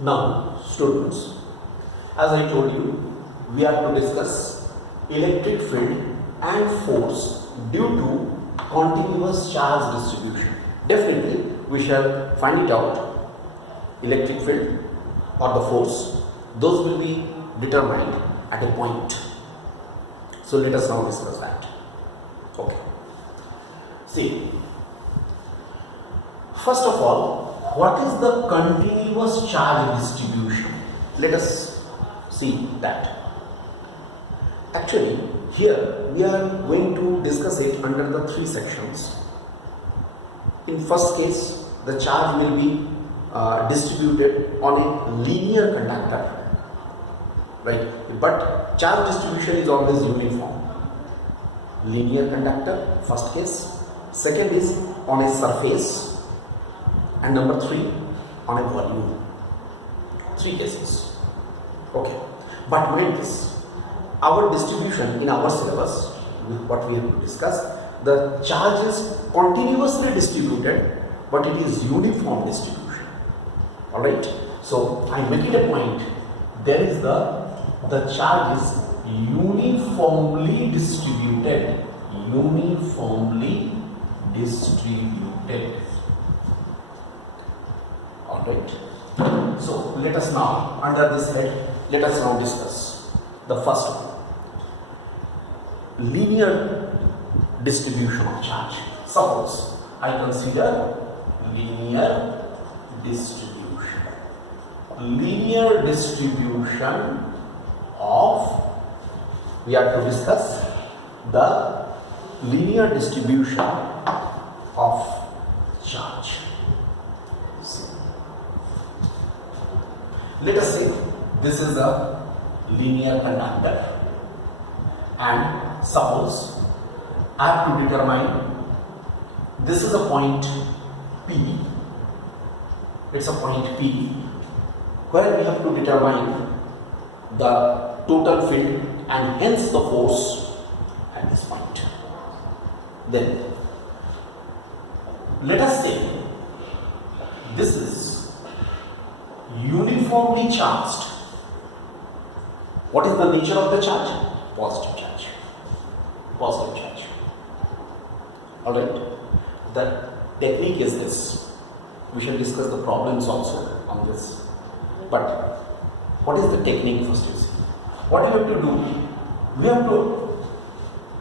Now, students, as I told you, we are to discuss electric field and force due to continuous charge distribution. Definitely, we shall find it out. Electric field or the force, those will be determined at a point. So let us now discuss that. Okay. See, first of all, what is the continuous charge distribution? Let us see that. Actually, here we are going to discuss it under the three sections. In first case, the charge will be distributed on a linear conductor, right? But charge distribution is always uniform. Linear conductor, first case. Second is on a surface. And number three, on a volume. Three cases. Okay. But mind this, our distribution in our syllabus, what we have to discuss, the charge is continuously distributed, but it is uniform distribution. Alright. So I make it a point, there is the charge is uniformly distributed. Uniformly distributed. Alright. So let us now, under this head, let us now discuss the first one. Linear distribution of charge. Suppose I consider linear distribution. Linear distribution of, we are to discuss the linear distribution of charge. Let us say this is a linear conductor, and suppose I have to determine, this is a point P, it's a point P where we have to determine the total field and hence the force at this point. Then let us say this is uniformly charged. What is the nature of the charge? Positive charge. Positive charge. Alright. The technique is this. We shall discuss the problems also on this. But what is the technique first? You see, what you have to do?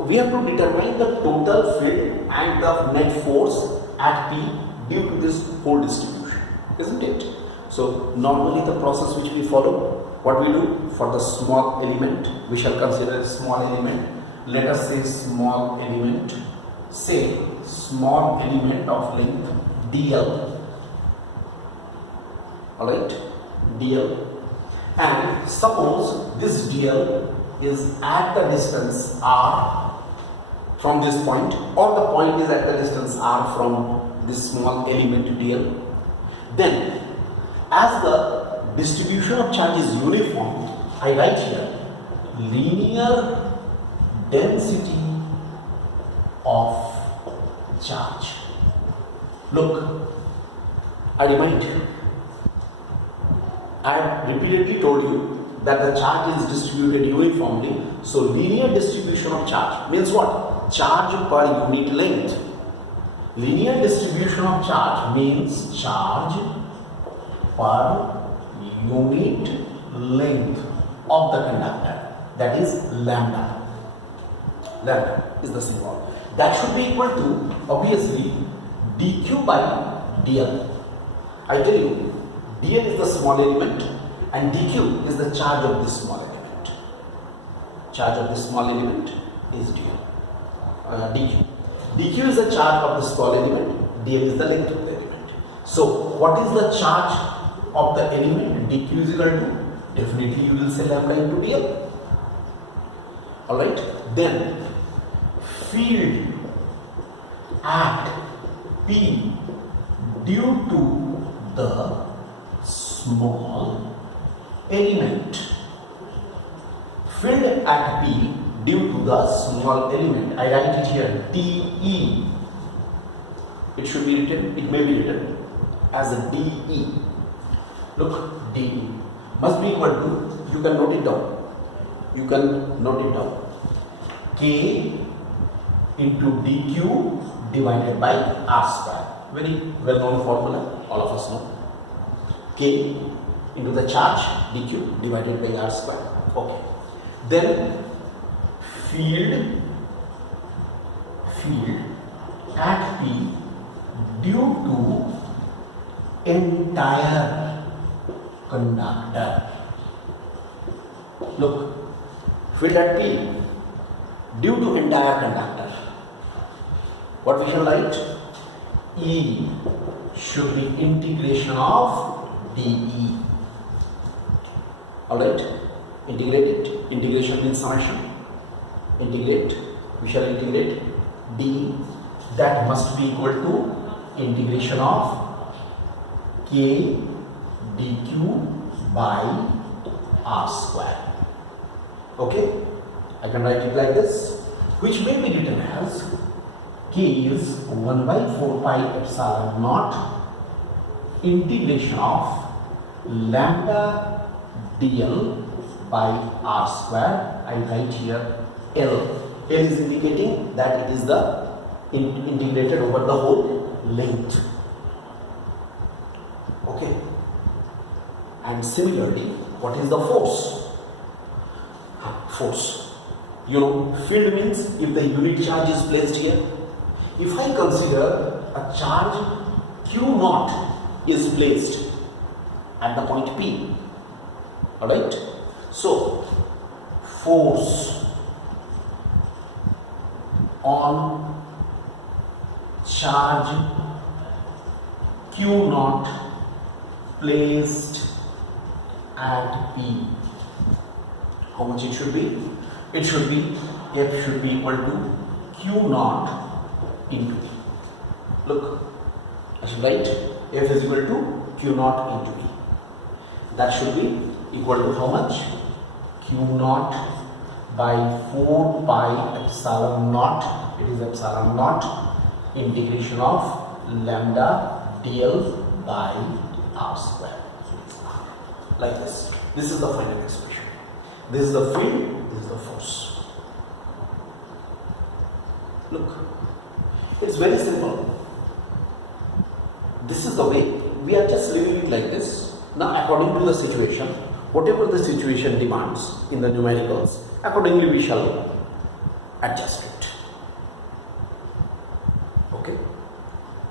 We have to determine the total field and the net force at P due to this whole distribution, isn't it? So normally the process which we follow, what we do for the small element, we shall consider a small element. Let us say small element, say small element of length dl. Alright, dl. And suppose this dl is at the distance r from this point, or the point is at the distance r from this small element dl. Then as the distribution of charge is uniform, I write here linear density of charge. Look, I remind you, I have repeatedly told you that the charge is distributed uniformly. So linear distribution of charge means what? Charge per unit length. Linear distribution of charge means charge per unit length of the conductor, that is lambda. Lambda is the symbol. That should be equal to, obviously, dq by dl. I tell you, dl is the small element and dq is the charge of this small element. Charge of this small element is dq. dq is the charge of the small element, dl is the length of the element. So what is the charge of the element? dq is equal to, definitely you will say lambda into dl. Alright, then field at P due to the small element. Field at P due to the small element. I write it here dE. It should be written, it may be written as a dE. Look, dE must be equal to, you can note it down. You can note it down. K into dq divided by r square. Very well known formula, all of us know. K into the charge dq divided by r square. Okay. Then field at P due to entire conductor. Look, field at P due to entire conductor. What we shall write? E should be integration of dE. Alright, integrate it. Integration means summation. Integrate, we shall integrate dE. That must be equal to integration of K dq by r square. Okay, I can write it like this, which may be written as K is 1 by 4 pi epsilon naught integration of lambda dl by r square. I write here L. L is indicating that it is the integrated over the whole length. Okay. And similarly, what is the force? Force. You know, field means if the unit charge is placed here. If I consider a charge Q naught is placed at the point P, alright? So, force on charge Q naught placed at P, how much it should be? It should be, F should be equal to Q naught into E. Look, I should write F is equal to Q naught into E. That should be equal to how much? Q naught by 4 pi epsilon naught, it is epsilon naught, integration of lambda dl by r square. Like this. This is the final expression. This is the field, this is the force. Look, it's very simple. This is the way. We are just leaving it like this. Now, according to the situation, whatever the situation demands in the numericals, accordingly we shall adjust it. Okay?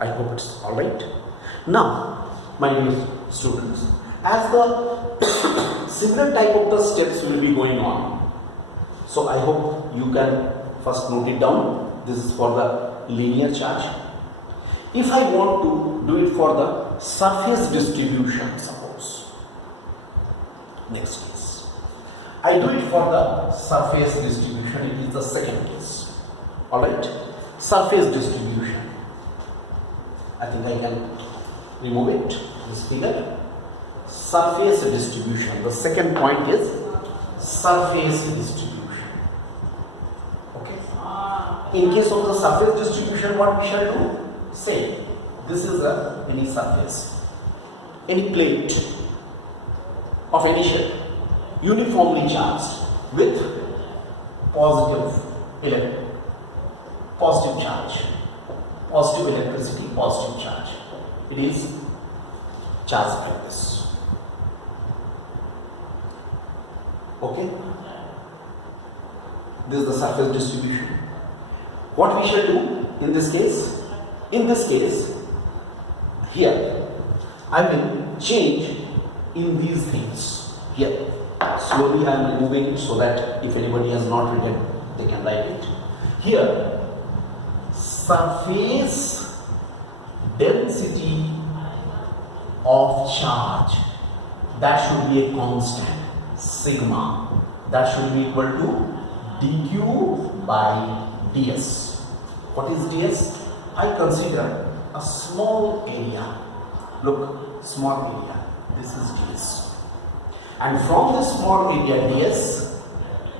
I hope it's alright. Now, my dear students, as the similar type of the steps will be going on, so I hope you can first note it down. This is for the linear charge. If I want to do it for the surface distribution, suppose, next case, I do it for the surface distribution, it is the second case. Alright, surface distribution. I think I can remove it, this figure. Surface distribution, the second point is surface distribution. Okay. In case of the surface distribution, what we shall do? Say, this is any surface, any plate of any shape, uniformly charged with positive charge, positive electricity, positive charge. It is charged like this. Okay, this is the surface distribution. What we shall do in this case? In this case, here I will change in these things. Here, slowly I am removing it so that if anybody has not written, they can write it. Here, surface density of charge, that should be a constant, sigma, that should be equal to dq by ds. What is ds? I consider a small area. Look, small area. This is ds. And from this small area ds,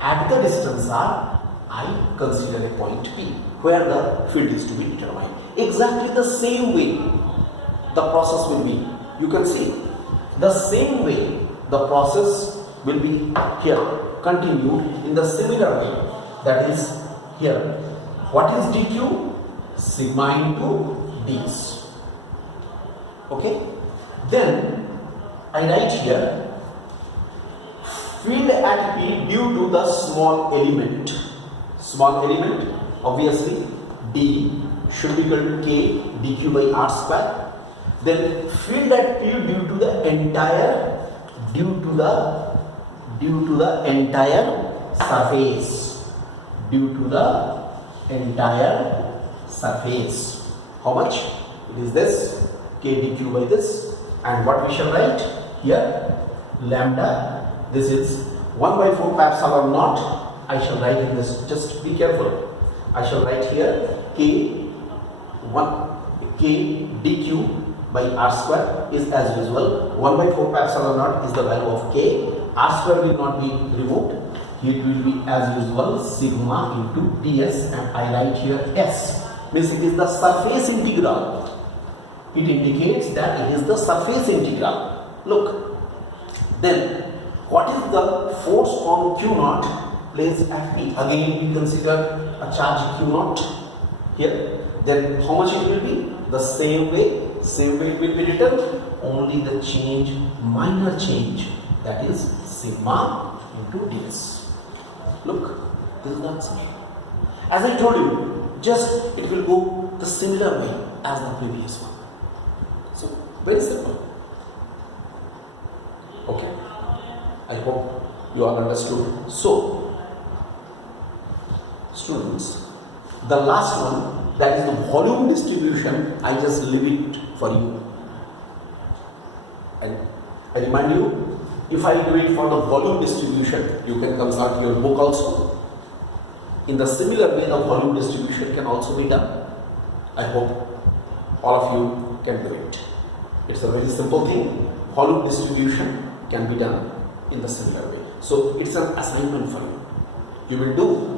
at the distance r, I consider a point P where the field is to be determined. Exactly the same way the process will be. You can see The same way the process will be here continued in the similar way, that is here. What is dq? Sigma into ds. Okay, then I write here field at P due to the small element. Small element, obviously d should be equal to k dq by r square. Then field at P due to the entire surface. Due to the entire surface. How much? It is this k dq by this, and what we shall write here? Lambda. This is 1 by 4 pi epsilon naught. I shall write in this. Just be careful. I shall write here k dq by r square is as usual. 1 by 4 pi epsilon naught is the value of k. R square will not be removed. It will be as usual sigma into ds, and I write here s. Means it is the surface integral. It indicates that it is the surface integral. Look. Then what is the force on Q naught placed at P? Again we consider a charge Q naught here. Then how much it will be? The same way it will be written, only the change, minor change, that is sigma into ds. Look, this is the answer. As I told you, just it will go the similar way as the previous one. So very simple. Okay, I hope you all understood. So students, the last one, that is the volume distribution, I just leave it for you. And I remind you, if I do it for the volume distribution, you can consult your book also. In the similar way, the volume distribution can also be done. I hope all of you can do it. It's a very simple thing. Volume distribution can be done in the similar way. So it's an assignment for you. You will do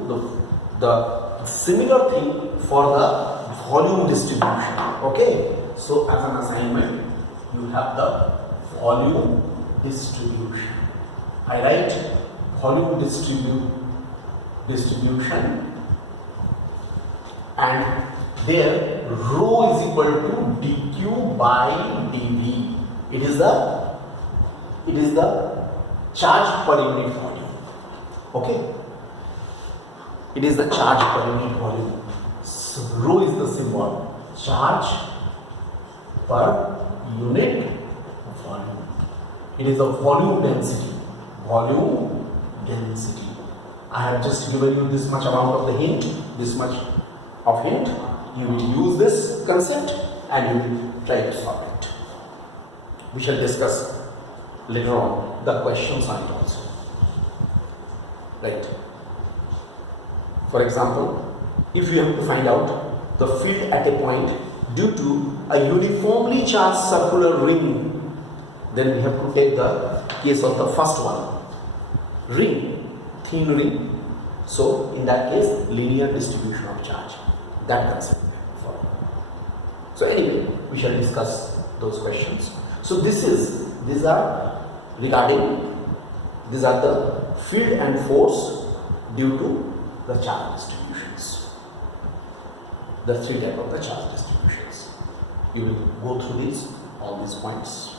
the similar thing for the volume distribution. Okay. So as an assignment, you have the volume distribution. I write volume distribution, and there rho is equal to dq by dv. It is the charge per unit volume. Okay, it is the charge per unit volume. So rho is the symbol, charge per unit volume. It is a volume density. I have just given you this much amount of the hint, this much of hint. You will use this concept and you will try to solve it. We shall discuss later on the questions on it also. Right. For example, if you have to find out the field at a point due to a uniformly charged circular ring, then we have to take the case of the first one. Ring, thin ring. So in that case, linear distribution of charge. That concept. So anyway, we shall discuss those questions. So these are the field and force due to the charge distributions. The three types of the charge distributions. You will go through all these points.